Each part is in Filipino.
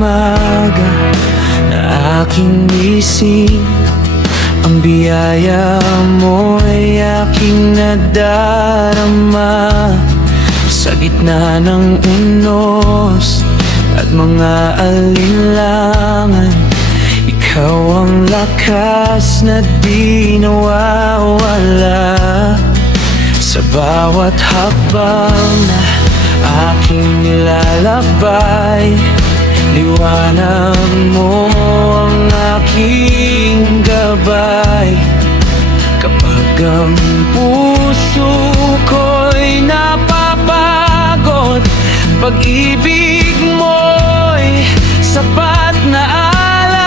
umaga na aking isip, ang biyaya mo'y aking nadarama. Sa gitna ng unos at mga alinlangan, ikaw ang lakas na di nawawala. Sa bawat hakbang na aking nilalakbay, liwanag mo ang aking gabay. Kapag ang puso ko'y napapagod, pag-ibig mo'y sapat na alay.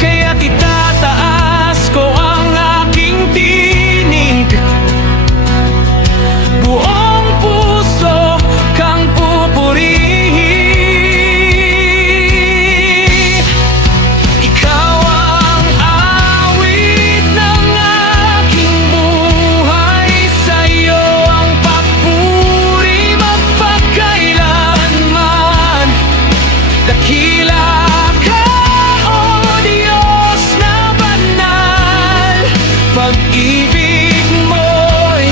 Kaya't itataas ko ang aking tinig, buong puso kang pupurihin. Ikaw ang awit ng aking buhay, sa'yo ang papuri magpakailanman. Dakila ka, O Diyos na banal, pag-ibig mo'y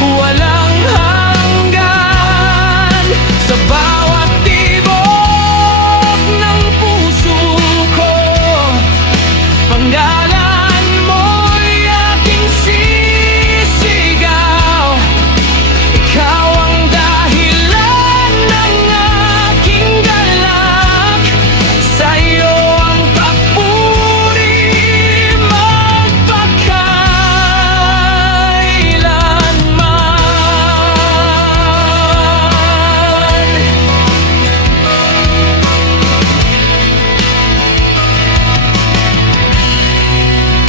walang hanggan. Sa bawat tibok ng puso ko, panggalan mo'y aking sisigaw. Ikaw ang dahilan ng aking galak, sa'yo ang papuri magpakailanman.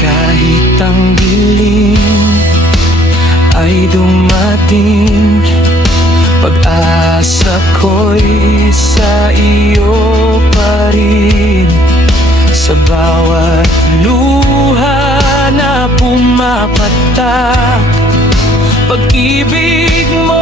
Kahit ang dilim ay dumating, pag-asa ko'y sa iyo pa rin. Sa bawat luha na pumapatak, pag-ibig mo